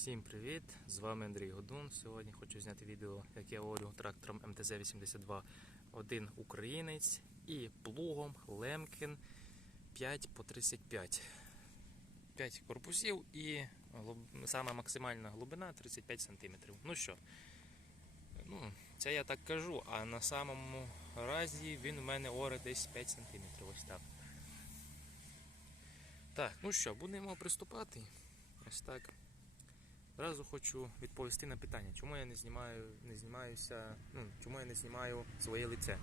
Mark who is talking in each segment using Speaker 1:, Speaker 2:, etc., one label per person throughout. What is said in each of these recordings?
Speaker 1: Всім привіт! З вами Андрій Годун. Сьогодні хочу зняти відео, як я орю трактором МТЗ-82 один українець і плугом Лемкін 5 по 35. 5 корпусів і сама максимальна глибина 35 см. Ну що, ну, це я так кажу, а на самому разі він у мене оре десь 5 см. Ось так. Так, ну що, будемо приступати. Ось так. Одразу хочу відповісти на питання, чому я не знімаю, не знімаюся, ну, чому я не знімаю своє лице.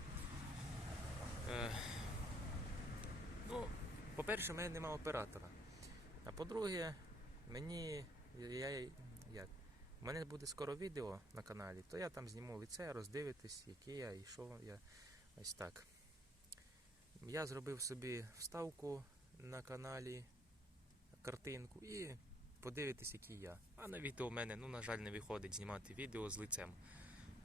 Speaker 1: Е, ну, по-перше, в мене немає оператора. А по-друге, мені я, як, у мене буде скоро відео на каналі, то я там зніму лице, роздивитись, який я і що я. Ось так. Я зробив собі вставку на каналі, картинку і подивитись, який я. А на відео в мене, ну, на жаль, не виходить знімати відео з лицем.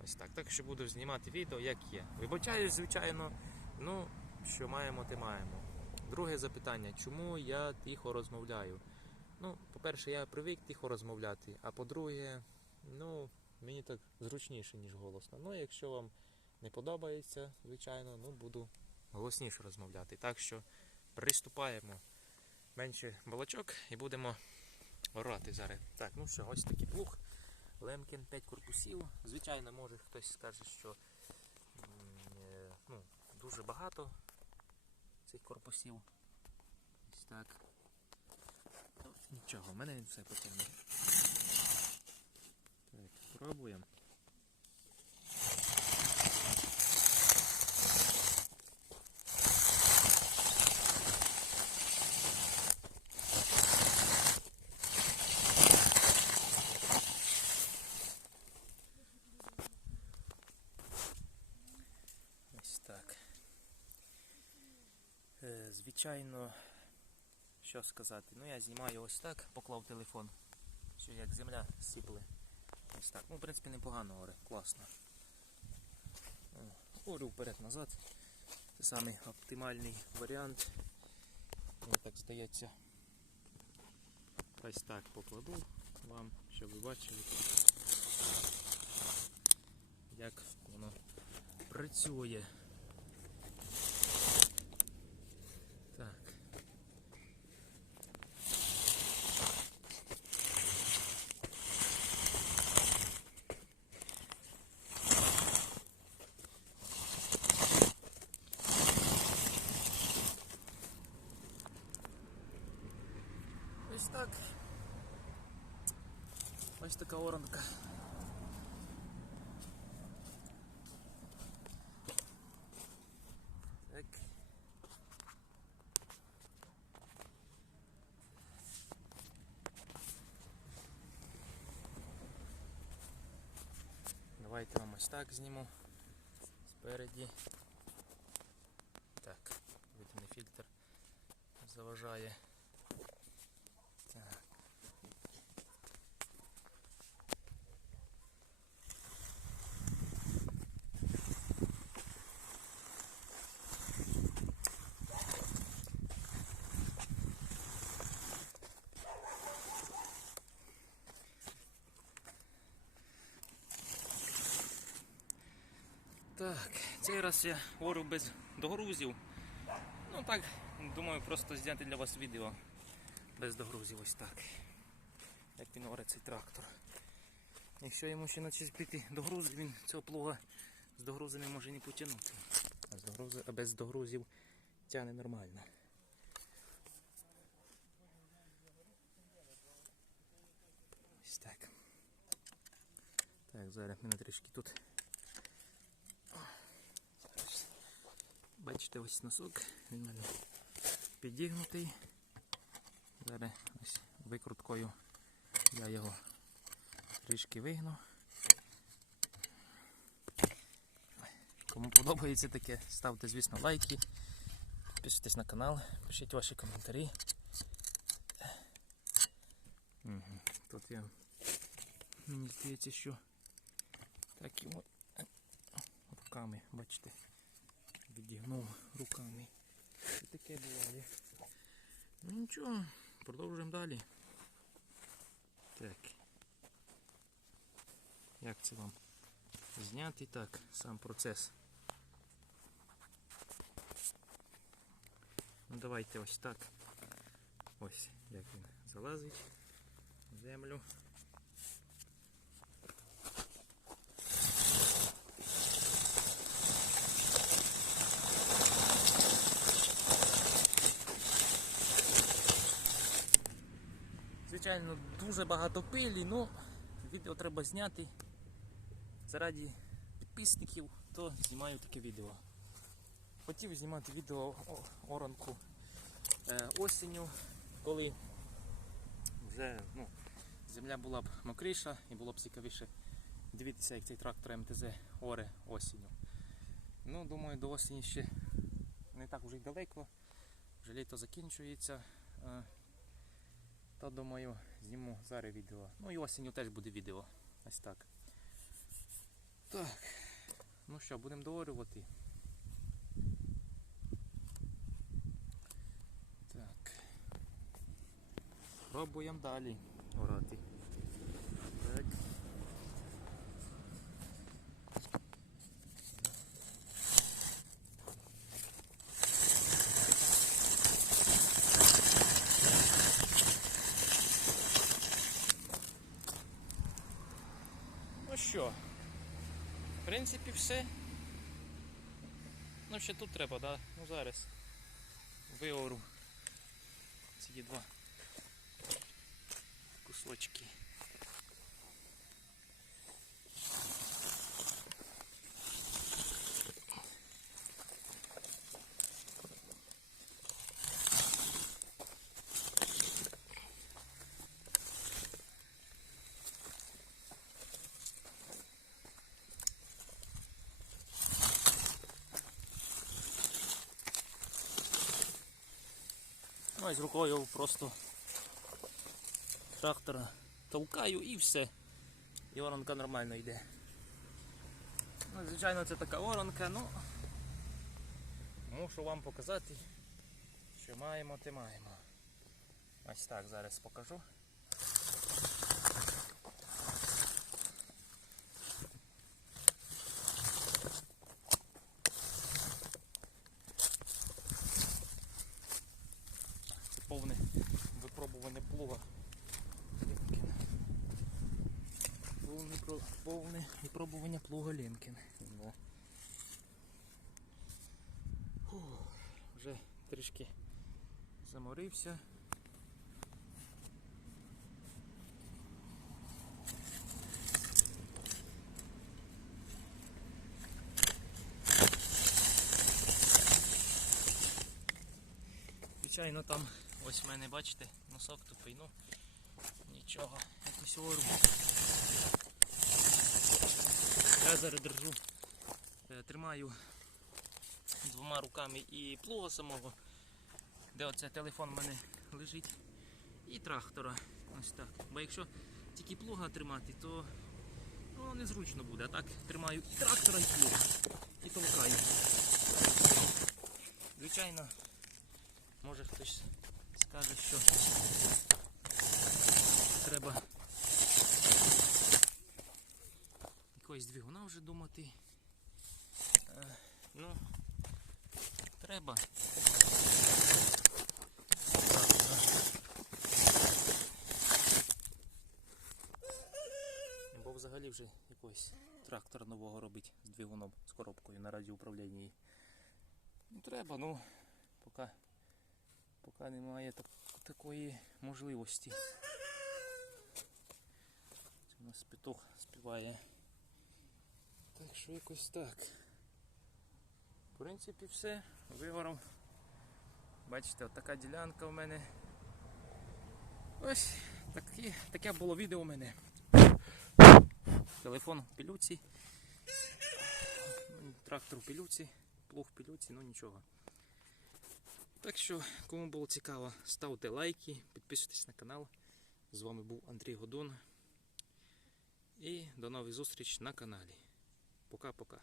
Speaker 1: Ось так. Так що буду знімати відео, як є. Вибачаюсь, звичайно, ну, що маємо, те маємо. Друге запитання, чому я тихо розмовляю? Ну, по-перше, я привик тихо розмовляти, а по-друге, ну, мені так зручніше, ніж голосно. Ну, якщо вам не подобається, звичайно, ну, буду голосніше розмовляти. Так що приступаємо. Менше балачок і будемо орати зараз. Так, ну що, ось такий плуг. Лемкін 5 корпусів. Звичайно, може хтось скаже, що е, ну, дуже багато цих корпусів. Ось так. Нічого, в мене він все потягне. Так, пробуємо. Ось так. Е, Звичайно, що сказати. Ну я знімаю ось так, поклав телефон. Що як земля сіпле. Ось так. Ну, в принципі, непогано оре, класно. Орю вперед-назад. Це самий оптимальний варіант. Мені так здається. Ось так покладу вам, щоб ви бачили, як воно працює. Так. Ось так. Ось така оранка. Так. Давайте вам ось так зніму спереді. Так, видимий фільтр заважає. Так, цей раз я ору без догрузів. Ну так, думаю, просто зняти для вас відео без догрузів ось так. Як він оре цей трактор. Якщо йому ще начепити догрузи, він цього плуга з догрузами може не потягнути. А, з догрузи, а без догрузів тягне нормально. Ось так. Так, зараз мене трішки тут. Бачите, ось носок, він мене підігнутий. Зараз ось викруткою я його трішки вигну. Кому подобається таке, ставте, звісно, лайки, підписуйтесь на канал, пишіть ваші коментарі. Тут я мені здається, що так його руками, бачите, відігнув руками. І таке буває. Ну нічого, продовжуємо далі. Так. як це вам зняти так, сам процес. Ну давайте ось так. Ось як він залазить в землю. Звичайно, дуже багато пилі, але відео треба зняти. Заради підписників, то знімаю таке відео. Хотів знімати відео оранку е, осінню, коли вже ну, земля була б мокріша і було б цікавіше дивитися, як цей трактор МТЗ оре осінню. Ну, думаю, до осені ще не так вже й далеко. Вже літо закінчується. То думаю, зніму зараз відео. Ну і осінню теж буде відео. Ось так. Так. Ну що, будемо доорювати. Так. Пробуємо далі орати. Так. Ну що, в принципі, все. Ну, ще тут треба, да? Ну зараз виору ці два кусочки. Ну, ось рукою просто трактора толкаю і все. І воронка нормально йде. Ну, звичайно, це така воронка, ну мушу вам показати, що маємо, те маємо. Ось так зараз покажу. Це повне випробування плуга. Лінкін. Повне, повне випробування плуга Лінкін. Да. Фух, вже трішки заморився. Звичайно, там ось в мене, бачите, носок тупий, ну нічого, якусь ору. Я зараз держу, е, тримаю двома руками і плуга самого, де оце телефон в мене лежить, і трактора. Ось так. Бо якщо тільки плуга тримати, то ну, незручно буде. А так тримаю і трактора, і плуга. І толкаю. Звичайно, може хтось скаже, що треба якогось двигуна вже думати. Е, ну, треба. Бо взагалі вже якогось трактора нового робить з двигуном, з коробкою на радіоуправлінні. Ну треба, ну, поки, поки немає так, такої можливості. Це у нас петух співає. Так що якось так. В принципі, все. Вигорав. Бачите, от така ділянка у мене. Ось такі, таке було відео у мене. Телефон в пилюці. Ну, Трактор в пилюці, плуг в пилюці, ну нічого. Так що, кому було цікаво, ставте лайки, підписуйтесь на канал. З вами був Андрій Годун. І до нових зустріч на каналі. Пока-пока.